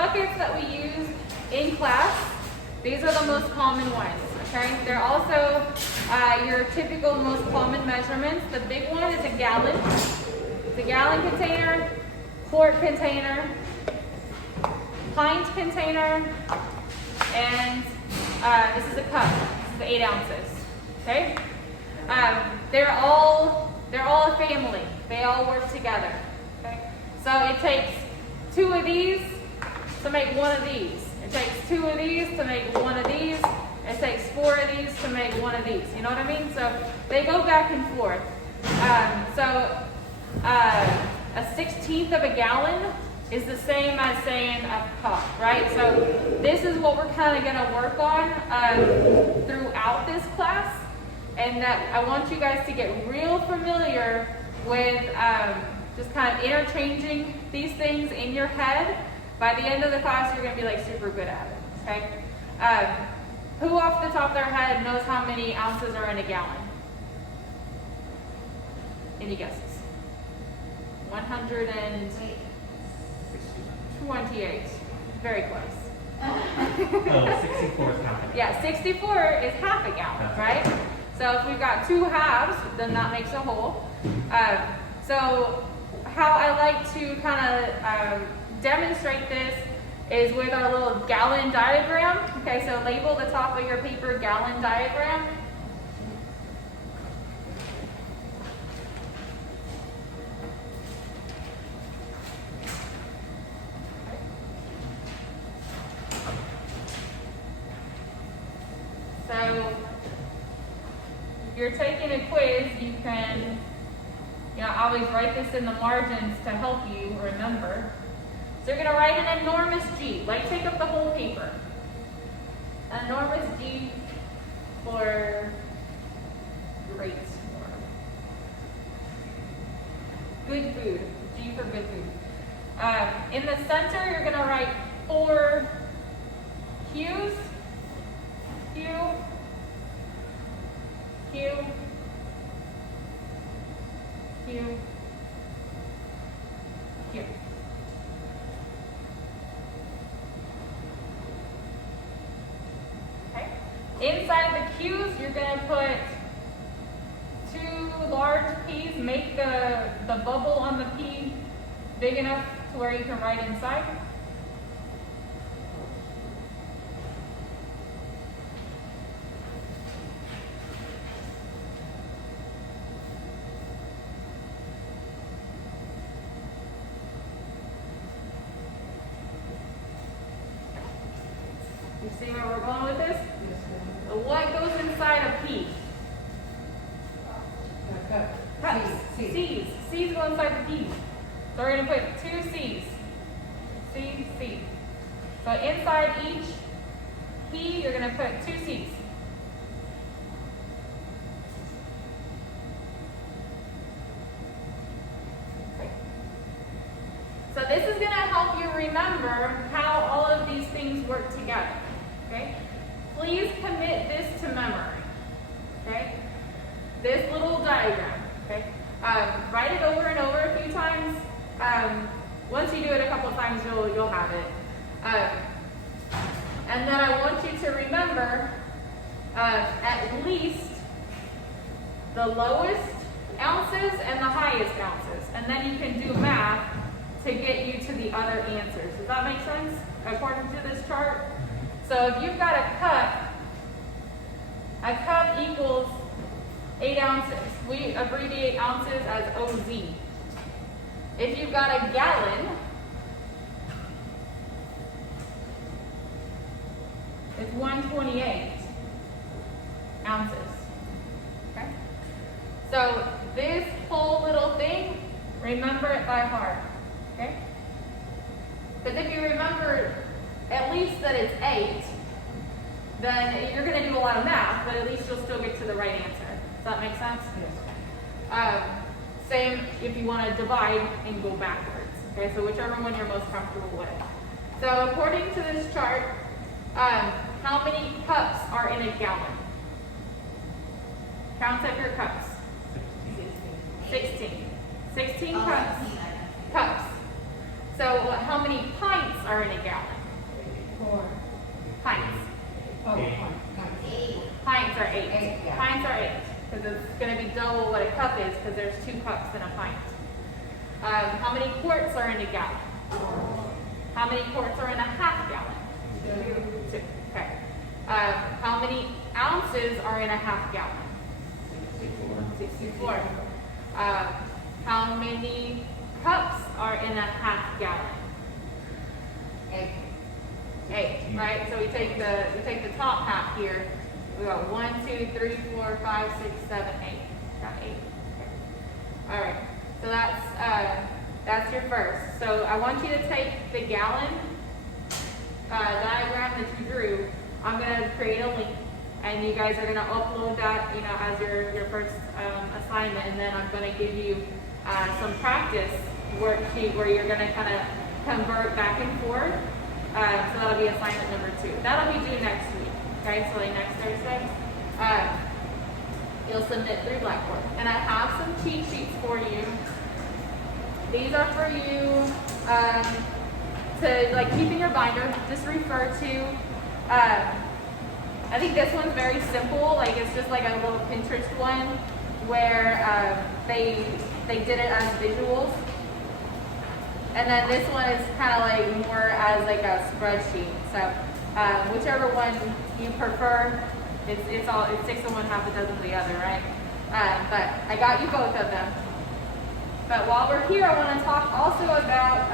buckets that we use in class, these are the most common ones, okay? They're also your typical most common measurements. The big one is a gallon. It's a gallon container, quart container, pint container, and this is a cup. This is 8 ounces, okay? They're all a family. They all work together, okay? So it takes 2 of these to make 1 of these. It takes 2 of these to make 1 of these. It takes 4 of these to make 1 of these. You know what I mean? So they go back and forth. A 1/16 of a gallon is the same as saying a cup, right? So this is what we're kind of going to work on throughout this class, and that I want you guys to get real familiar with just kind of interchanging these things in your head. By the end of the class, you're going to be like super good at it, okay? Who off the top of their head knows how many ounces are in a gallon? Any guesses? 128. Very close. 64 is half. Yeah, 64 is half a gallon, right? So if we've got 2 halves, then that makes a whole. So how I like to kind of demonstrate this is with our little gallon diagram. Okay, so label the top of your paper gallon diagram. So if you're taking a quiz, you can always write this in the margins to help you remember. So you're going to write an enormous G, like take up the whole paper. Enormous G for great. Good food, G for good food. In the center, you're going to write 4 Q's. Q, Q, Q, Q. Okay. Inside the Q's, you're going to put 2 large P's. Make the bubble on the P big enough to where you can write inside. You see where we're going with this? What goes inside a P? Cups. C's. C's go inside the P. So we're going to put 2 C's. C, C. So inside each P, you're going to put 2 C's. So this is going to help you remember how all of these things work together. Okay? Please commit this to memory. Okay? This little diagram. Okay? Write it over and over a few times. Once you do it a couple times, you'll have it. And then I want you to remember at least the lowest ounces and the highest ounces. And then you can do math to get you to the other answers. Does that make sense? According to this chart? So if you've got a cup equals 8 ounces. We abbreviate ounces as OZ. If you've got a gallon, it's 128 ounces. Okay? So this whole little thing, remember it by heart. Okay? Because if you remember at least that it's 8, then you're going to do a lot of math, but at least you'll still get to the right answer. Does that make sense? Yes. Same if you want to divide and go backwards. Okay, so whichever one you're most comfortable with. So according to this chart, how many cups are in a gallon? Count up your cups. 16. 16 cups. Cups. So how many pints are in a gallon? 4. Pints. Oh, Eight. Pints are 8. Eight, yeah. Pints are 8. Because it's going to be double what a cup is because there's 2 cups in a pint. How many quarts are in a gallon? 4. How many quarts are in a half gallon? 2. Okay. How many ounces are in a half gallon? 64. How many cups are in a half gallon? 8. 8, right? So we take the top half here. We got 1, 2, 3, 4, 5, 6, 7, 8. Got 8. Okay. All right. So that's your first. So I want you to take the gallon diagram that you drew. I'm going to create a link, and you guys are going to upload that, as your first assignment, and then I'm going to give you some practice worksheet where you're going to kind of convert back and forth. So that'll be assignment number 2. That'll be due next week. Okay, so like next Thursday, you'll submit through Blackboard. And I have some cheat sheets for you. These are for you to like keep in your binder. Just refer to. I think this one's very simple. Like it's just like a little Pinterest one where they did it as visuals. And then this one is kind of like more as like a spreadsheet. So whichever one you prefer, it's 6 of one, half a dozen of the other, right? But I got you both of them. But while we're here, I want to talk also about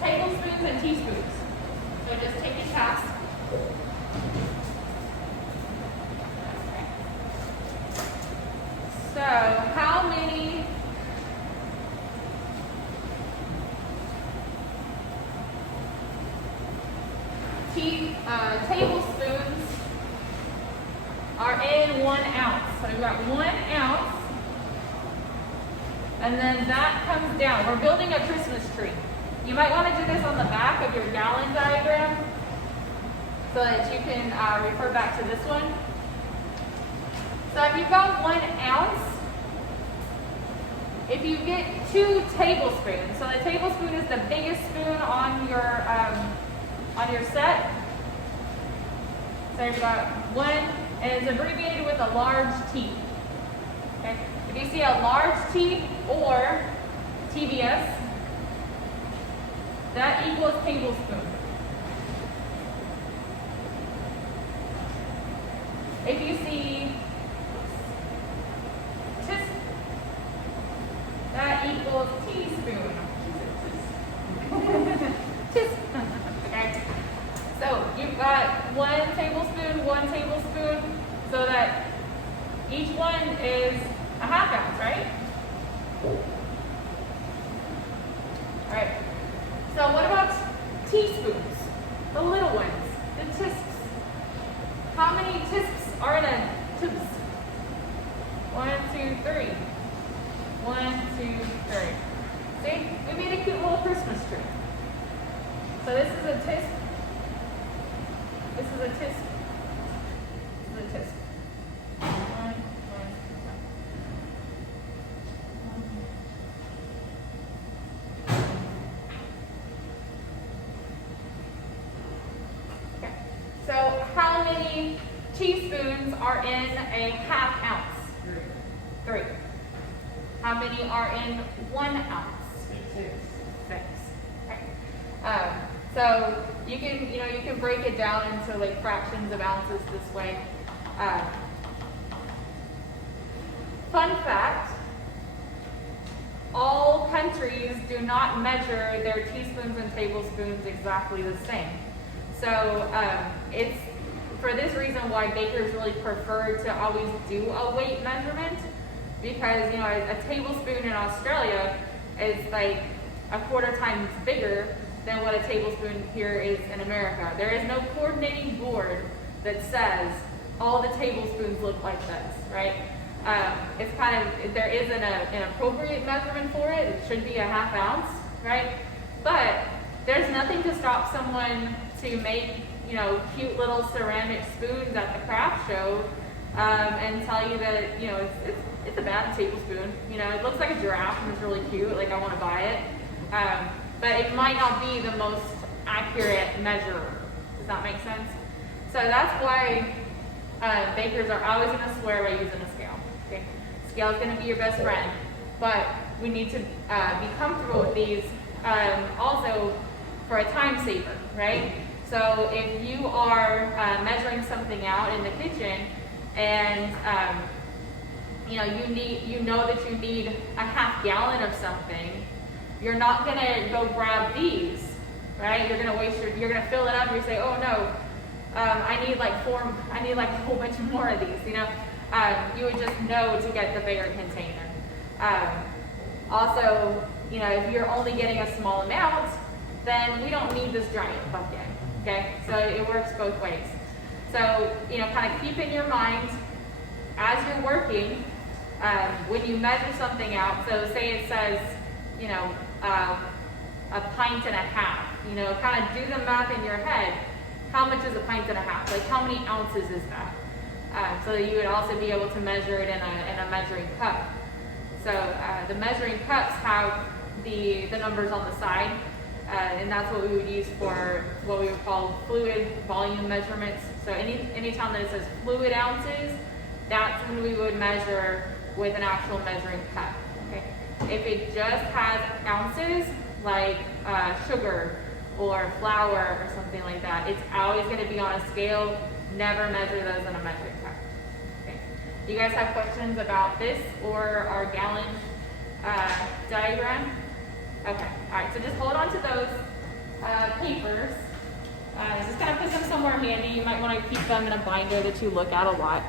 tablespoons and teaspoons. So just take it fast. So how many tablespoons are in 1 ounce? So we've got 1 ounce, and then that comes down. We're building a Christmas tree. You might want to do this on the back of your gallon diagram so that you can refer back to this one. So if you've got 1 ounce, if you get 2 tablespoons, so the tablespoon is the biggest spoon on your set. So you've got 1, and it's abbreviated with a large T. Okay? If you see a large T or TBS, that equals tablespoon. If you see that equals teaspoon. Okay. So you've got 1 tablespoon, 1 tablespoon, so that each one is a half ounce, right? All right. So what about teaspoons? The little ones, the tisps. How many tisps are in a tips? 1, 2, 3. 1, 2, 3. See? We made a cute little Christmas tree. So this is a tisp. This is a tisp. This is a tisp. 1, 1, 1. Okay. So how many teaspoons are in a half ounce? 3. How many are in 1 ounce? 6. Okay. So you can break it down into like fractions of ounces this way. Fun fact: all countries do not measure their teaspoons and tablespoons exactly the same. So it's for this reason why bakers really prefer to always do a weight measurement. Because a tablespoon in Australia is like a 1/4 times bigger than what a tablespoon here is in America. There is no coordinating board that says all the tablespoons look like this, right? It's there isn't an appropriate measurement for it. It should be a half ounce, right? But there's nothing to stop someone to make cute little ceramic spoons at the craft show and tell you that it's about a tablespoon. It looks like a giraffe and it's really cute. Like I want to buy it. but it might not be the most accurate measurer. Does that make sense? So that's why bakers are always going to swear by using a scale. Okay, scale is going to be your best friend, but we need to be comfortable with these also for a time saver, right? So if you are measuring something out in the kitchen and you know that you need a half gallon of something, you're not gonna go grab these, right? You're gonna fill it up. You say, oh no, I need like a whole bunch more of these. You would just know to get the bigger container. Also, if you're only getting a small amount, then we don't need this giant bucket. Okay, so it works both ways. So kind of keep in your mind as you're working when you measure something out. So say it says, a pint and a half. Kind of do the math in your head. How much is a pint and a half? Like how many ounces is that? So that you would also be able to measure it in a measuring cup. So the measuring cups have the numbers on the side, and that's what we would use for what we would call fluid volume measurements. So anytime that it says fluid ounces, that's when we would measure with an actual measuring cup. Okay? If it just has ounces, like sugar or flour or something like that, it's always going to be on a scale. Never measure those in a measuring cup. Okay. Do you guys have questions about this or our gallon diagram? Okay. All right. So just hold on to those papers. Just kind of put them somewhere handy. You might want to keep them in a binder that you look at a lot.